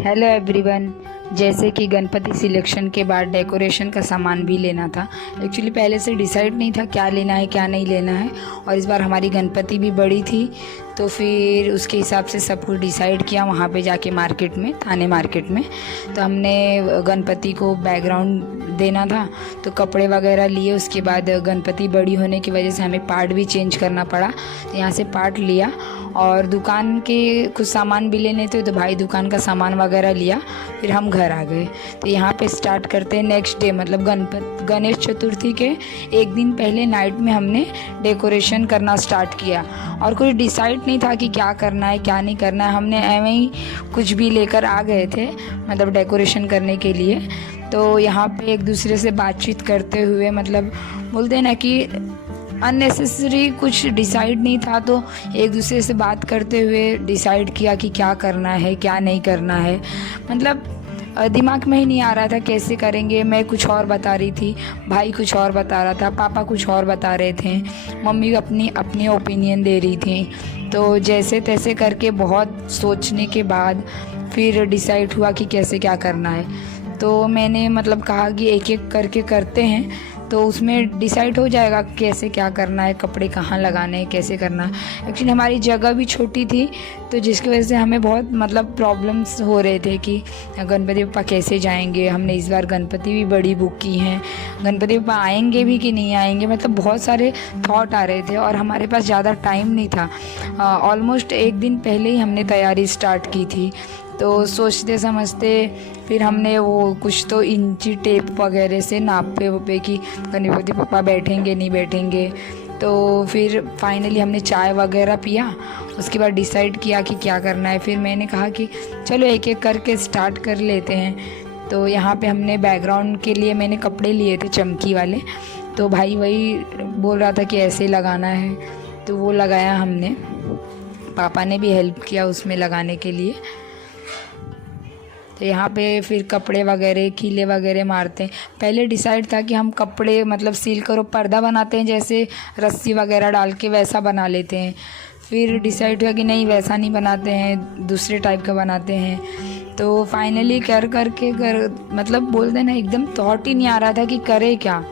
Hello everyone. जैसे कि Ganpati selection के बाद डेकोरेशन का सामान भी लेना था। एक्चुअली पहले से डिसाइड नहीं था क्या लेना है क्या नहीं लेना है, और इस बार हमारी गणपति भी बड़ी थी तो फिर उसके हिसाब से सब कुछ डिसाइड किया वहाँ पे जाके मार्केट में, थाने मार्केट में। तो हमने गणपति को बैकग्राउंड देना था तो कपड़े वगैरह लिए। उसके बाद गणपति बड़ी होने की वजह से हमें पार्ट भी चेंज करना पड़ा, तो यहाँ से पार्ट लिया। और दुकान के कुछ सामान भी लेने थे तो भाई दुकान का सामान वगैरह लिया, फिर हम घर आ गए। तो यहाँ पे स्टार्ट करते हैं नेक्स्ट डे, मतलब गणेश चतुर्थी के एक दिन पहले नाइट में हमने डेकोरेशन करना स्टार्ट किया। और कुछ डिसाइड नहीं था कि क्या करना है क्या नहीं करना है, हमने ऐਵੇਂ ही कुछ भी लेकर आ गए थे मतलब डेकोरेशन करने के लिए। तो यहाँ पे एक दूसरे से बातचीत करते हुए, मतलब बोलते हैं ना कि अननेसेसरी कुछ डिसाइड नहीं था, तो एक दूसरे से बात करते हुए डिसाइड किया कि क्या करना है क्या नहीं करना है। मतलब दिमाग में ही नहीं आ रहा था कैसे करेंगे। मैं कुछ और बता रही थी, भाई कुछ और बता रहा था, पापा कुछ और बता रहे थे, मम्मी अपनी अपनी ओपिनियन दे रही थी। तो जैसे तैसे करके बहुत सोचने के बाद फिर डिसाइड हुआ कि कैसे क्या करना है। तो मैंने मतलब कहा कि एक एक करके करते हैं तो उसमें डिसाइड हो जाएगा कैसे क्या करना है, कपड़े कहाँ लगाने हैं, कैसे करना है। एक्चुअली हमारी जगह भी छोटी थी तो जिसकी वजह से हमें बहुत मतलब प्रॉब्लम्स हो रहे थे कि गणपति बप्पा कैसे जाएंगे। हमने इस बार गणपति भी बड़ी बुक की हैं, गणपति बप्पा आएंगे भी कि नहीं आएंगे, मतलब बहुत सारे थॉट आ रहे थे और हमारे पास ज़्यादा टाइम नहीं था। ऑलमोस्ट एक दिन पहले ही हमने तैयारी स्टार्ट की थी। तो सोचते समझते फिर हमने वो कुछ तो इंची टेप वगैरह से नापे वपे कि गणपति बप्पा बैठेंगे नहीं बैठेंगे। तो फिर फाइनली हमने चाय वगैरह पिया, उसके बाद डिसाइड किया कि क्या करना है। फिर मैंने कहा कि चलो एक एक करके स्टार्ट कर लेते हैं। तो यहाँ पे हमने बैकग्राउंड के लिए मैंने कपड़े लिए थे चमकी वाले, तो भाई वही बोल रहा था कि ऐसे लगाना है, तो वो लगाया हमने। पापा ने भी हेल्प किया उसमें लगाने के लिए। तो यहाँ पे फिर कपड़े वगैरह कीले वगैरह मारते हैं। पहले डिसाइड था कि हम कपड़े मतलब सील करो पर्दा बनाते हैं जैसे रस्सी वगैरह डाल के वैसा बना लेते हैं। फिर डिसाइड हुआ कि नहीं वैसा नहीं बनाते हैं, दूसरे टाइप का बनाते हैं। तो फाइनली कर मतलब बोल देना एकदम थॉट ही नहीं आ रहा था कि करे क्या।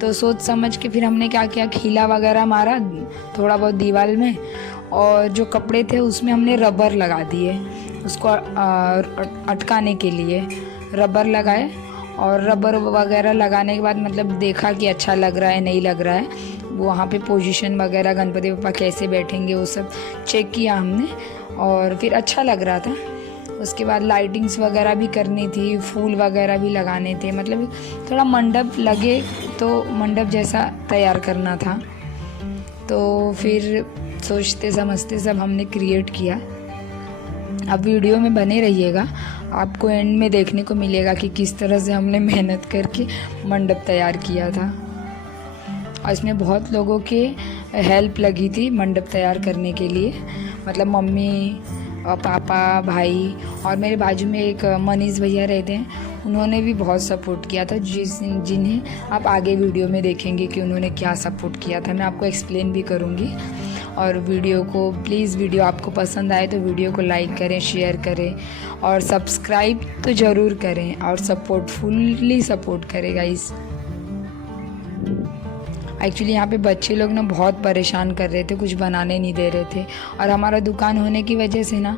तो सोच समझ के फिर हमने क्या किया, खीला वगैरह मारा थोड़ा बहुत दीवार में, और जो कपड़े थे उसमें हमने रबर लगा दिए उसको अटकाने के लिए रबर लगाए। और रबर वगैरह लगाने के बाद मतलब देखा कि अच्छा लग रहा है नहीं लग रहा है, वहाँ पे पोजीशन वगैरह गणपति बप्पा कैसे बैठेंगे वो सब चेक किया हमने, और फिर अच्छा लग रहा था। उसके बाद लाइटिंग्स वगैरह भी करनी थी, फूल वगैरह भी लगाने थे, मतलब थोड़ा मंडप लगे तो मंडप जैसा तैयार करना था। तो फिर सोचते समझते सब हमने क्रिएट किया। अब वीडियो में बने रहिएगा, आपको एंड में देखने को मिलेगा कि किस तरह से हमने मेहनत करके मंडप तैयार किया था। और इसमें बहुत लोगों के हेल्प लगी थी मंडप तैयार करने के लिए, मतलब मम्मी और पापा भाई, और मेरे बाजू में एक मनीष भैया रहते हैं, उन्होंने भी बहुत सपोर्ट किया था, जिन्हें आप आगे वीडियो में देखेंगे कि उन्होंने क्या सपोर्ट किया था। मैं आपको एक्सप्लेन भी करूँगी। और वीडियो को प्लीज़, वीडियो आपको पसंद आए तो वीडियो को लाइक करें, शेयर करें और सब्सक्राइब तो ज़रूर करें, और फुल्ली सपोर्ट करें गाइस। एक्चुअली यहाँ पे बच्चे लोग ना बहुत परेशान कर रहे थे, कुछ बनाने नहीं दे रहे थे। और हमारा दुकान होने की वजह से ना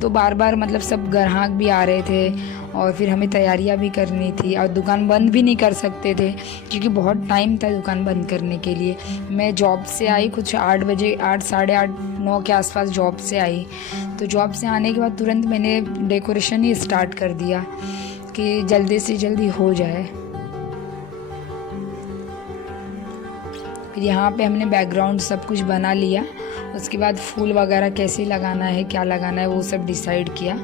तो बार बार मतलब सब ग्राहक भी आ रहे थे, और फिर हमें तैयारियाँ भी करनी थी, और दुकान बंद भी नहीं कर सकते थे क्योंकि बहुत टाइम था दुकान बंद करने के लिए। मैं जॉब से आई कुछ 8 बजे, 8 साढ़े 8 9 के आसपास जॉब से आई। तो जॉब से आने के बाद तुरंत मैंने डेकोरेशन ही स्टार्ट कर दिया कि जल्दी से जल्दी हो जाए। फिर यहाँ पे हमने बैकग्राउंड सब कुछ बना लिया। उसके बाद फूल वगैरह कैसे लगाना है क्या लगाना है वो सब डिसाइड किया।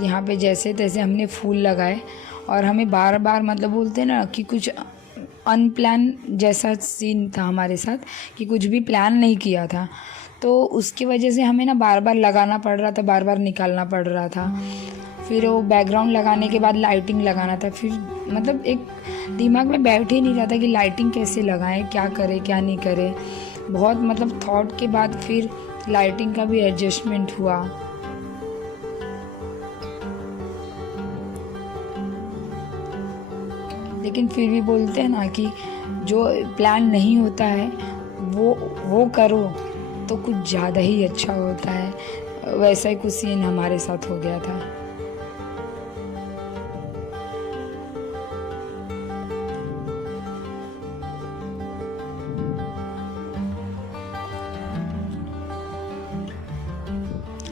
यहाँ पे जैसे तैसे हमने फूल लगाए, और हमें बार बार मतलब बोलते हैं ना कि कुछ अनप्लान जैसा सीन था हमारे साथ, कि कुछ भी प्लान नहीं किया था, तो उसकी वजह से हमें ना बार बार लगाना पड़ रहा था, बार बार निकालना पड़ रहा था। फिर वो बैकग्राउंड लगाने के बाद लाइटिंग लगाना था, फिर मतलब एक दिमाग में बैठ ही नहीं रहा था कि लाइटिंग कैसे लगाएं, क्या करें क्या नहीं करें। बहुत मतलब थॉट के बाद फिर लाइटिंग का भी एडजस्टमेंट हुआ। लेकिन फिर भी बोलते हैं ना कि जो प्लान नहीं होता है वो करो तो कुछ ज़्यादा ही अच्छा होता है। वैसा ही कुछ सीन हमारे साथ हो गया था।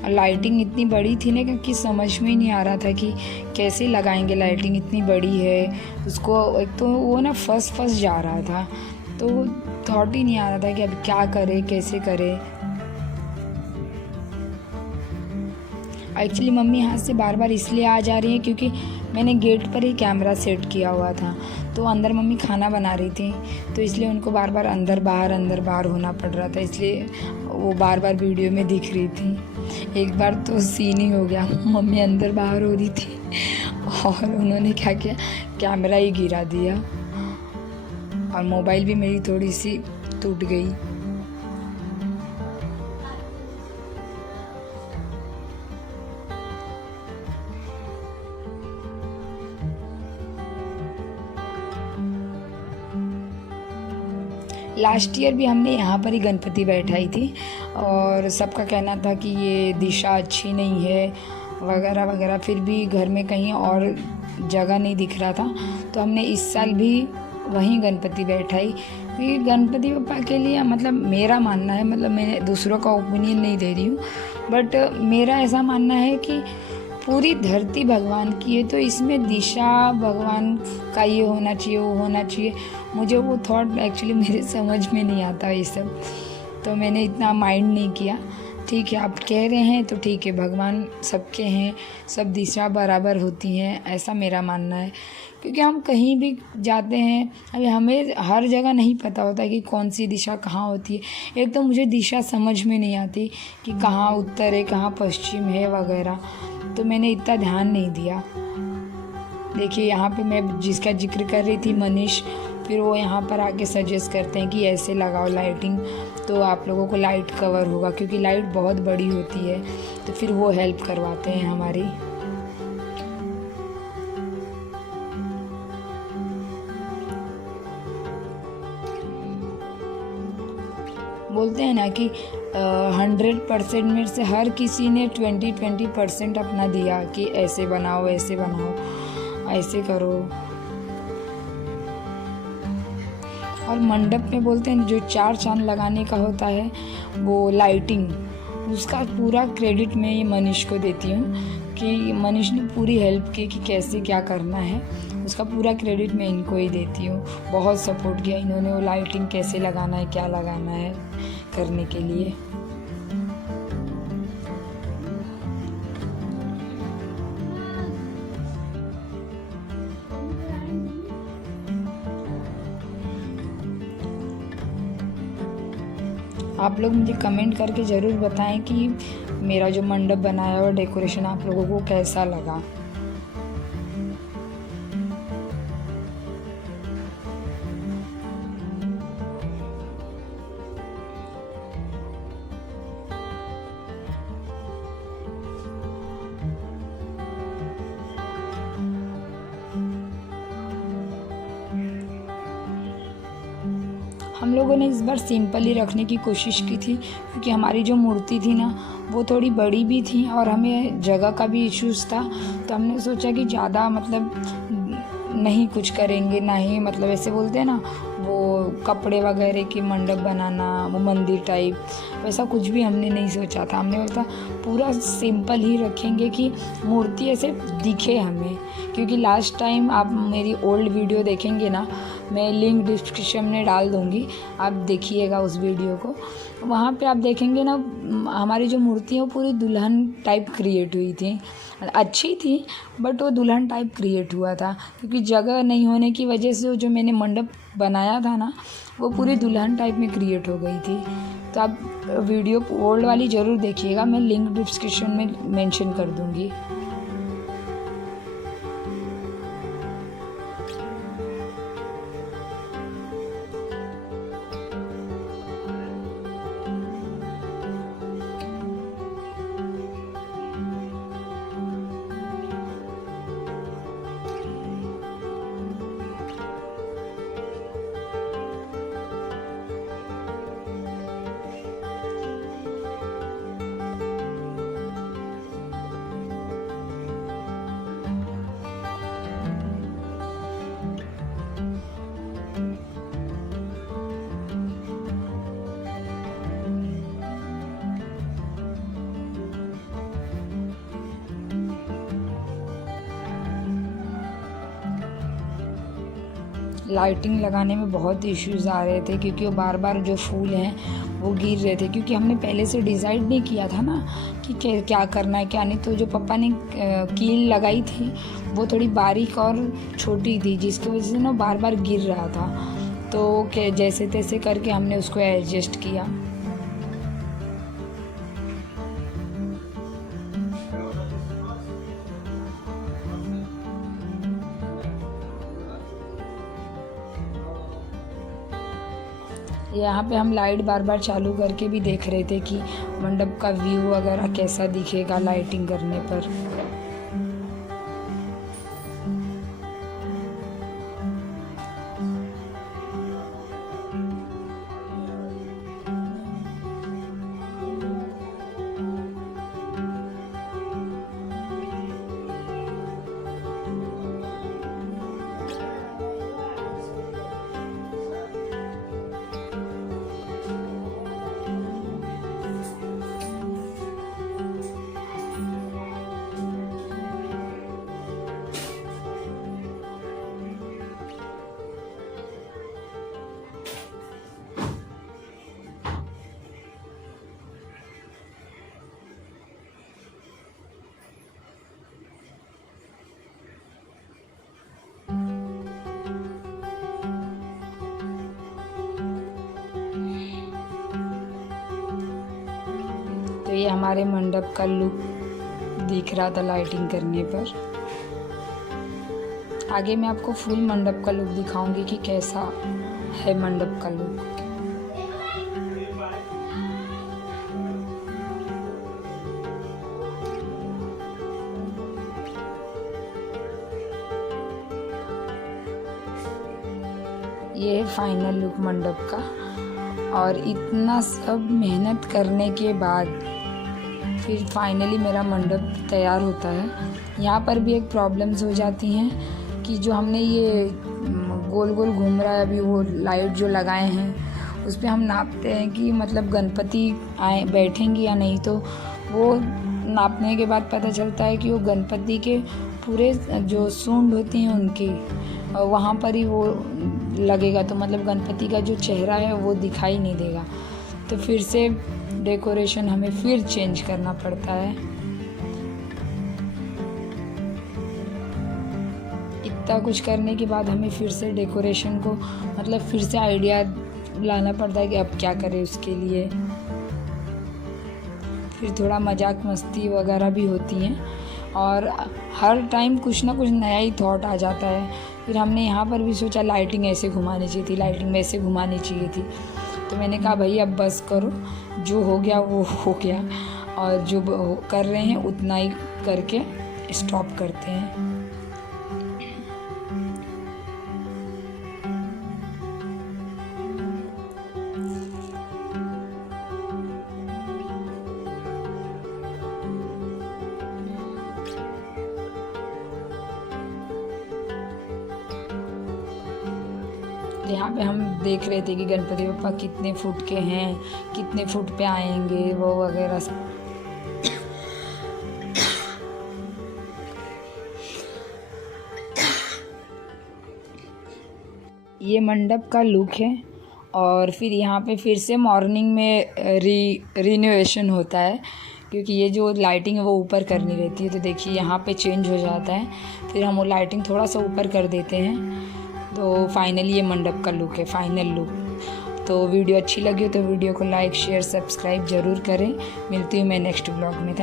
लाइटिंग इतनी बड़ी थी ना क्योंकि समझ में ही नहीं आ रहा था कि कैसे लगाएंगे। लाइटिंग इतनी बड़ी है, उसको एक तो वो ना फंस जा रहा था, तो थॉट ही नहीं आ रहा था कि अब क्या करे कैसे करे। एक्चुअली मम्मी यहाँ से बार बार इसलिए आ जा रही है क्योंकि मैंने गेट पर ही कैमरा सेट किया हुआ था, तो अंदर मम्मी खाना बना रही थी, तो इसलिए उनको बार बार अंदर बाहर होना पड़ रहा था, इसलिए वो बार बार वीडियो में दिख रही थी। एक बार तो सीन ही हो गया, मम्मी अंदर बाहर हो रही थी और उन्होंने क्या किया, कैमरा ही गिरा दिया और मोबाइल भी मेरी थोड़ी सी टूट गई। लास्ट ईयर भी हमने यहाँ पर ही गणपति बैठाई थी और सबका कहना था कि ये दिशा अच्छी नहीं है वगैरह वगैरह, फिर भी घर में कहीं और जगह नहीं दिख रहा था, तो हमने इस साल भी वहीं गणपति बैठाई। क्योंकि गणपति बप्पा के लिए मतलब मेरा मानना है, मतलब मैं दूसरों का ओपिनियन नहीं दे रही हूँ, बट मेरा ऐसा मानना है कि पूरी धरती भगवान की है, तो इसमें दिशा भगवान का ये होना चाहिए वो होना चाहिए। मुझे वो थॉट एक्चुअली मेरे समझ में नहीं आता ये सब, तो मैंने इतना माइंड नहीं किया। ठीक है, आप कह रहे हैं तो ठीक है, भगवान सबके हैं, सब दिशा बराबर होती हैं, ऐसा मेरा मानना है। क्योंकि हम कहीं भी जाते हैं, अभी हमें हर जगह नहीं पता होता कि कौन सी दिशा कहाँ होती है। एक तो मुझे दिशा समझ में नहीं आती कि कहाँ उत्तर है कहाँ पश्चिम है वगैरह, तो मैंने इतना ध्यान नहीं दिया। देखिए यहाँ पे मैं जिसका जिक्र कर रही थी मनीष, फिर वो यहाँ पर आके सजेस्ट करते हैं कि ऐसे लगाओ लाइटिंग, तो आप लोगों को लाइट कवर होगा, क्योंकि लाइट बहुत बड़ी होती है, तो फिर वो हेल्प करवाते हैं हमारी। बोलते हैं ना कि 100% में से हर किसी ने 20% अपना दिया कि ऐसे बनाओ ऐसे ऐसे करो। और मंडप में बोलते हैं जो 4 चांद लगाने का होता है वो लाइटिंग, उसका पूरा क्रेडिट मैं ये मनीष को देती हूँ कि मनीष ने पूरी हेल्प की कि कैसे क्या करना है, उसका पूरा क्रेडिट मैं इनको ही देती हूँ। बहुत सपोर्ट किया इन्होंने, वो लाइटिंग कैसे लगाना है क्या लगाना है करने के लिए। आप लोग मुझे कमेंट करके ज़रूर बताएं कि मेरा जो मंडप बनाया और डेकोरेशन आप लोगों को कैसा लगा। हम लोगों ने इस बार सिंपल ही रखने की कोशिश की थी, क्योंकि हमारी जो मूर्ति थी ना वो थोड़ी बड़ी भी थी और हमें जगह का भी इश्यूज़ था, तो हमने सोचा कि ज़्यादा मतलब नहीं कुछ करेंगे, ना ही मतलब ऐसे बोलते हैं ना वो कपड़े वगैरह की मंडप बनाना, वो मंदिर टाइप, वैसा कुछ भी हमने नहीं सोचा था। हमने बोला पूरा सिंपल ही रखेंगे कि मूर्ति ऐसे दिखे हमें। क्योंकि लास्ट टाइम आप मेरी ओल्ड वीडियो देखेंगे ना, मैं लिंक डिस्क्रिप्शन में डाल दूँगी, आप देखिएगा उस वीडियो को। वहाँ पे आप देखेंगे ना हमारी जो मूर्ति है वो पूरी दुल्हन टाइप क्रिएट हुई थी, अच्छी थी बट वो दुल्हन टाइप क्रिएट हुआ था, क्योंकि जगह नहीं होने की वजह से जो मैंने मंडप बनाया था ना वो पूरी दुल्हन टाइप में क्रिएट हो गई थी। तो आप वीडियो ओल्ड वाली ज़रूर देखिएगा, मैं लिंक डिस्क्रिप्शन में मेंशन कर दूँगी। लाइटिंग लगाने में बहुत इश्यूज़ आ रहे थे, क्योंकि वो बार बार जो फूल हैं वो गिर रहे थे, क्योंकि हमने पहले से डिसाइड नहीं किया था ना कि क्या करना है क्या नहीं। तो जो पापा ने कील लगाई थी वो थोड़ी बारीक और छोटी थी, जिसकी वजह से ना बार बार गिर रहा था। तो जैसे तैसे करके हमने उसको एडजस्ट किया। यहाँ पे हम लाइट बार बार चालू करके भी देख रहे थे कि मंडप का व्यू वगैरह कैसा दिखेगा लाइटिंग करने पर। तो ये हमारे मंडप का लुक दिख रहा था लाइटिंग करने पर। आगे मैं आपको फुल मंडप का लुक दिखाऊंगी कि कैसा है मंडप का लुक। ये है फाइनल लुक मंडप का। और इतना सब मेहनत करने के बाद फिर फाइनली मेरा मंडप तैयार होता है। यहाँ पर भी एक प्रॉब्लम्स हो जाती हैं कि जो हमने ये गोल गोल घूम रहा है अभी वो लाइट जो लगाए हैं उस पर हम नापते हैं कि मतलब गणपति आए बैठेंगे या नहीं। तो वो नापने के बाद पता चलता है कि वो गणपति के पूरे जो सूंड होती हैं उनकी वहाँ पर ही वो लगेगा, तो मतलब गणपति का जो चेहरा है वो दिखाई नहीं देगा। तो फिर से डेकोरेशन हमें फिर चेंज करना पड़ता है। इतना कुछ करने के बाद हमें फिर से डेकोरेशन को मतलब फिर से आइडिया लाना पड़ता है कि अब क्या करें उसके लिए। फिर थोड़ा मजाक मस्ती वगैरह भी होती हैं और हर टाइम कुछ ना कुछ नया ही थॉट आ जाता है। फिर हमने यहाँ पर भी सोचा लाइटिंग ऐसे घुमानी चाहिए थी, लाइटिंग वैसे घुमानी चाहिए थी। तो मैंने कहा भाई अब बस करो, जो हो गया वो हो गया और जो कर रहे हैं उतना ही करके स्टॉप करते हैं। यहाँ पे हम देख रहे थे कि गणपति बप्पा कितने फुट के हैं, कितने फुट पे आएंगे वो वगैरह सब। ये मंडप का लुक है। और फिर यहाँ पे फिर से मॉर्निंग में रिनोवेशन होता है, क्योंकि ये जो लाइटिंग है वो ऊपर करनी रहती है। तो देखिए यहाँ पे चेंज हो जाता है, फिर हम वो लाइटिंग थोड़ा सा ऊपर कर देते हैं। तो फाइनली ये मंडप का लुक है, फाइनल लुक। तो वीडियो अच्छी लगी हो तो वीडियो को लाइक शेयर सब्सक्राइब ज़रूर करें। मिलती हूँ मैं नेक्स्ट ब्लॉग में।